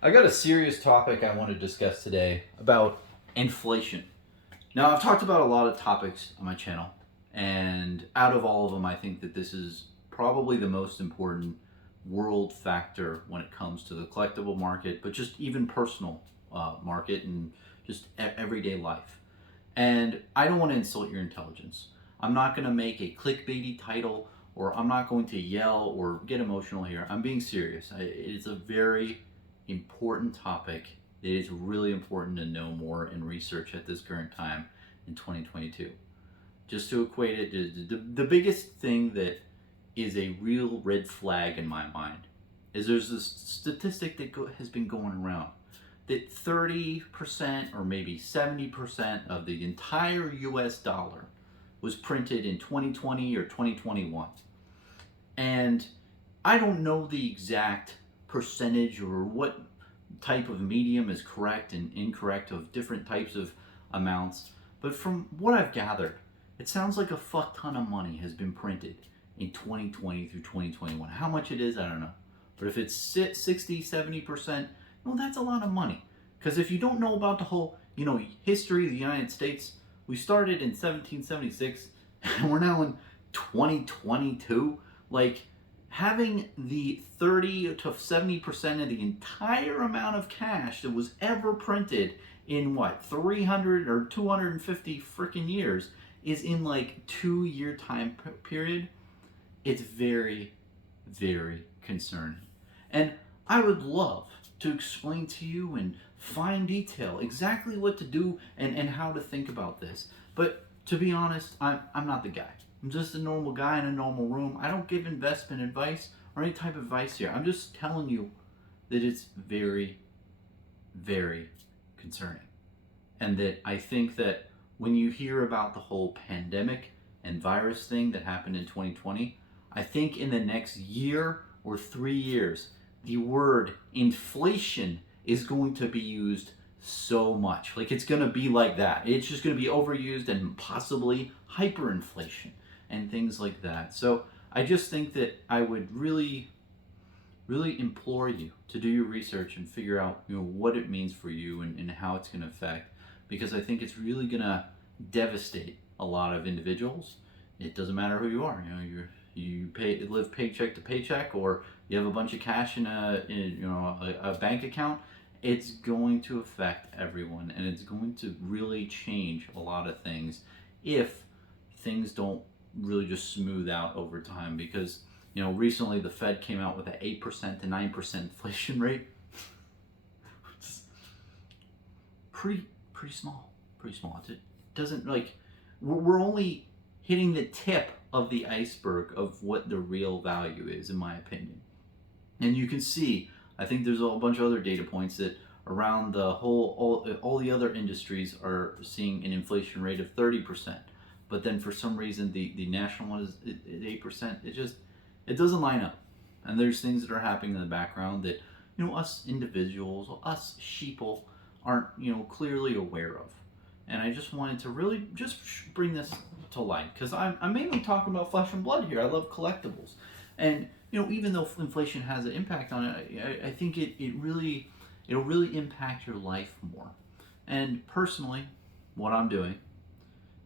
I got a serious topic I want to discuss today about inflation. Now, I've talked about a lot of topics on my channel, and out of all of them, I think that this is probably the most important world factor when it comes to the collectible market, but just even personal market and just everyday life. And I don't want to insult your intelligence. I'm not going to make a clickbaity title, or I'm not going to yell or get emotional here. I'm being serious. It's a very important topic. It is really important to know more and research at this current time in 2022. Just to equate it, the biggest thing that is a real red flag in my mind is there's this statistic that has been going around that 30% or maybe 70% of the entire US dollar was printed in 2020 or 2021. And I don't know the exact percentage or what type of medium is correct and incorrect of different types of amounts, but from what I've gathered, it sounds like a fuck ton of money has been printed in 2020 through 2021. How much it is, I don't know. But if it's 60, 70%, well, that's a lot of money. Because if you don't know about the whole, history of the United States, we started in 1776 and we're now in 2022. Like, having the 30 to 70% of the entire amount of cash that was ever printed in 300 or 250 freaking years is in like 2 year time period. It's very, very concerning. And I would love to explain to you in fine detail exactly what to do and how to think about this. But to be honest, I'm not the guy. I'm just a normal guy in a normal room. I don't give investment advice or any type of advice here. I'm just telling you that it's very, very concerning. And that I think that when you hear about the whole pandemic and virus thing that happened in 2020, I think in the next year or 3 years, the word inflation is going to be used so much. Like, it's going to be like that. It's just going to be overused and possibly hyperinflation and things like that. So I just think that I would really, really implore you to do your research and figure out what it means for you and how it's going to affect, because I think it's really going to devastate a lot of individuals. It doesn't matter who you are. Live paycheck to paycheck, or you have a bunch of cash in a bank account. It's going to affect everyone, and it's going to really change a lot of things if things don't really just smooth out over time. Because recently the Fed came out with an 8% to 9% inflation rate. It's pretty small. Pretty small. It doesn't, like, we're only hitting the tip of the iceberg of what the real value is, in my opinion. And you can see, I think there's a bunch of other data points that around the whole, all the other industries are seeing an inflation rate of 30%. But then for some reason, the national one is at 8%. It doesn't line up. And there's things that are happening in the background that, us individuals, us sheeple, aren't, clearly aware of. And I just wanted to really just bring this to light, because I'm mainly talking about flesh and blood here. I love collectibles. And, even though inflation has an impact on it, I think it'll really impact your life more. And personally, what I'm doing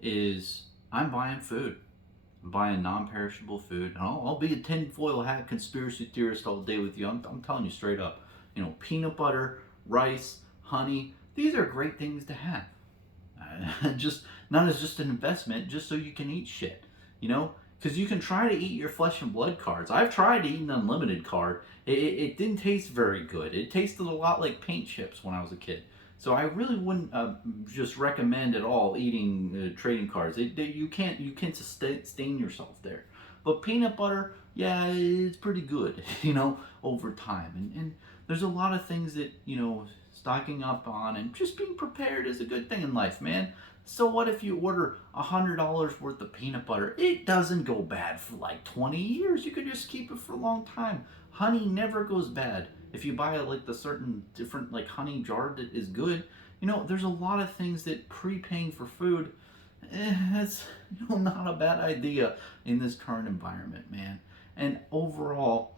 is I'm buying food. I'm buying non-perishable food. And I'll be a tinfoil hat conspiracy theorist all day with you. I'm telling you straight up. Peanut butter, rice, honey. These are great things to have. Just not as just an investment, just so you can eat shit. Because you can try to eat your flesh and blood cards. I've tried to eat an unlimited card. It didn't taste very good. It tasted a lot like paint chips when I was a kid. So I really wouldn't just recommend at all eating trading cards. You can't sustain yourself there. But peanut butter, yeah, it's pretty good, over time. And there's a lot of things that, stocking up on and just being prepared is a good thing in life, man. So what if you order $100 worth of peanut butter? It doesn't go bad for like 20 years. You could just keep it for a long time. Honey never goes bad. If you buy like the certain different like honey jar that is good, there's a lot of things that prepaying for food, it's not a bad idea in this current environment, man. And overall,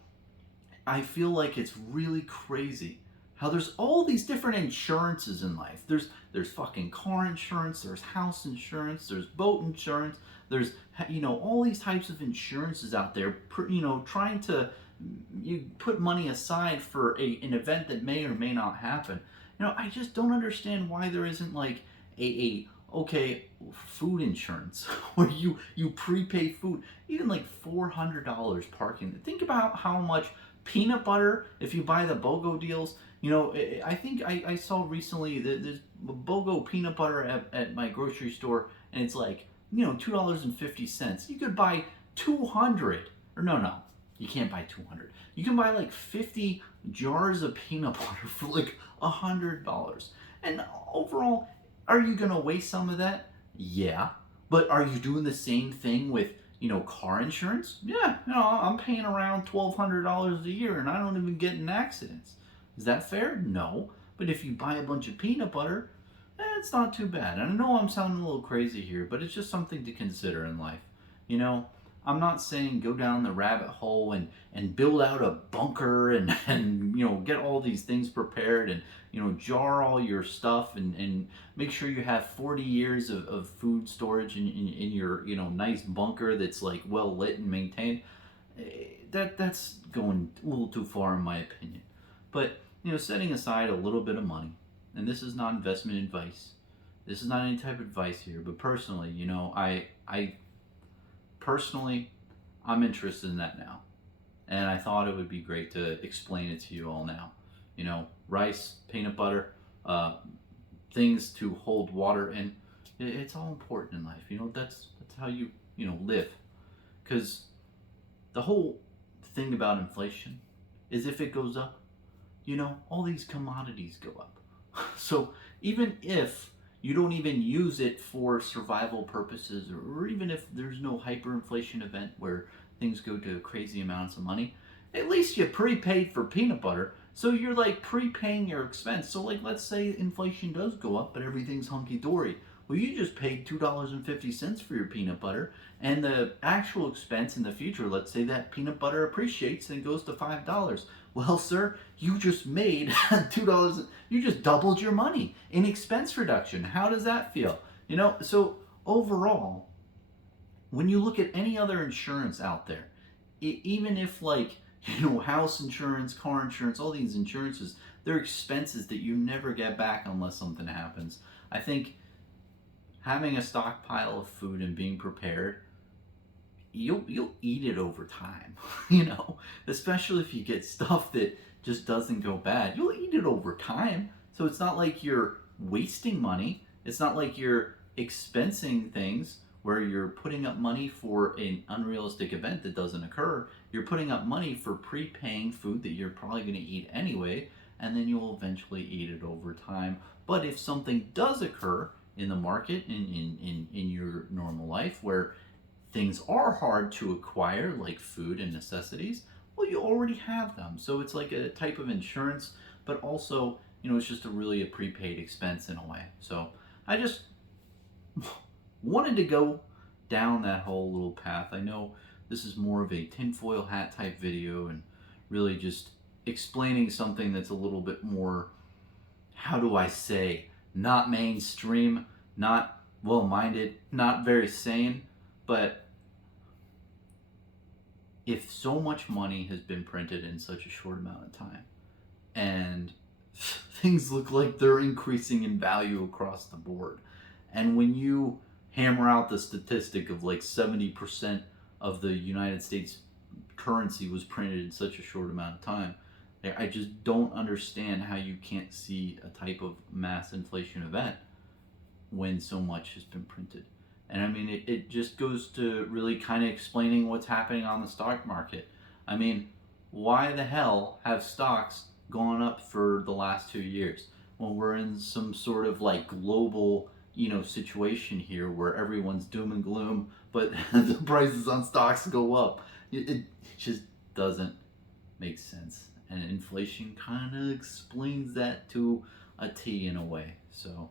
I feel like it's really crazy how there's all these different insurances in life. There's fucking car insurance, there's house insurance, there's boat insurance, there's all these types of insurances out there. Trying to you put money aside for an event that may or may not happen. I just don't understand why there isn't like a okay, food insurance where you prepay food, even like $400 parking. Think about how much peanut butter, if you buy the BOGO deals. I think I saw recently that there's BOGO peanut butter at my grocery store, and it's like $2.50. You could buy 200, or no, you can't buy 200. You can buy like 50 jars of peanut butter for like $100. And overall, are you gonna waste some of that? Yeah. But are you doing the same thing with car insurance? Yeah. I'm paying around $1,200 a year, and I don't even get in accidents. Is that fair? No. But if you buy a bunch of peanut butter, it's not too bad. And I know I'm sounding a little crazy here, but it's just something to consider in life. I'm not saying go down the rabbit hole and build out a bunker and get all these things prepared and jar all your stuff and make sure you have 40 years of food storage in your nice bunker that's like well lit and maintained. That's going a little too far in my opinion. But setting aside a little bit of money, and this is not investment advice. This is not any type of advice here, but personally, I personally, I'm interested in that now. And I thought it would be great to explain it to you all now. Rice, peanut butter, things to hold water in. It's all important in life. That's how you live. Because the whole thing about inflation is if it goes up, all these commodities go up. So even if you don't even use it for survival purposes, or even if there's no hyperinflation event where things go to crazy amounts of money, at least you prepaid for peanut butter. So you're like prepaying your expense. So like, let's say inflation does go up, but everything's hunky-dory. Well, you just paid $2.50 for your peanut butter, and the actual expense in the future, let's say that peanut butter appreciates and goes to $5. Well, sir, you just made $2. You just doubled your money in expense reduction. How does that feel? So overall, when you look at any other insurance out there, even if like, house insurance, car insurance, all these insurances, they're expenses that you never get back unless something happens. I think having a stockpile of food and being prepared, you'll eat it over time, especially if you get stuff that just doesn't go bad. You'll eat it over time. So it's not like you're wasting money. It's not like you're expensing things where you're putting up money for an unrealistic event that doesn't occur. You're putting up money for prepaying food that you're probably going to eat anyway, and then you'll eventually eat it over time. But if something does occur in the market, in your normal life, where things are hard to acquire, like food and necessities, well, you already have them. So it's like a type of insurance, but also, it's just a prepaid expense in a way. So I just wanted to go down that whole little path. I know this is more of a tinfoil hat type video and really just explaining something that's a little bit more, how do I say, not mainstream, not well-minded, not very sane. But if so much money has been printed in such a short amount of time, and things look like they're increasing in value across the board, and when you hammer out the statistic of like 70% of the United States currency was printed in such a short amount of time, I just don't understand how you can't see a type of mass inflation event when so much has been printed. And I mean, it just goes to really kind of explaining what's happening on the stock market. I mean, why the hell have stocks gone up for the last 2 years? Well, we're in some sort of like global, situation here where everyone's doom and gloom, but the prices on stocks go up. It just doesn't make sense. And inflation kind of explains that to a T in a way. So,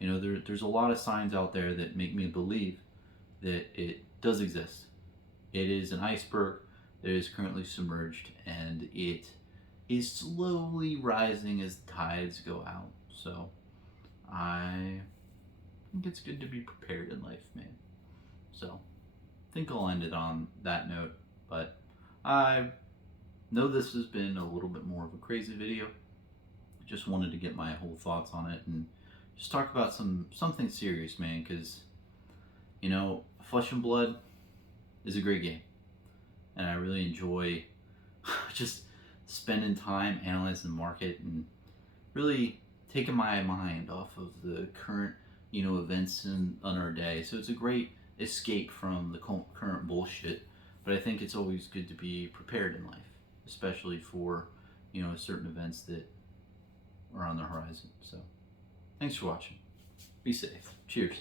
there's a lot of signs out there that make me believe that it does exist. It is an iceberg that is currently submerged, and it is slowly rising as the tides go out. So I think it's good to be prepared in life, man. So I think I'll end it on that note. But I know this has been a little bit more of a crazy video. I just wanted to get my whole thoughts on it and just talk about something serious, man, because Flesh and Blood is a great game, and I really enjoy just spending time analyzing the market and really taking my mind off of the current events in on our day. So it's a great escape from the current bullshit. But I think it's always good to be prepared in life, especially for certain events that are on the horizon. So thanks for watching. Be safe. Cheers.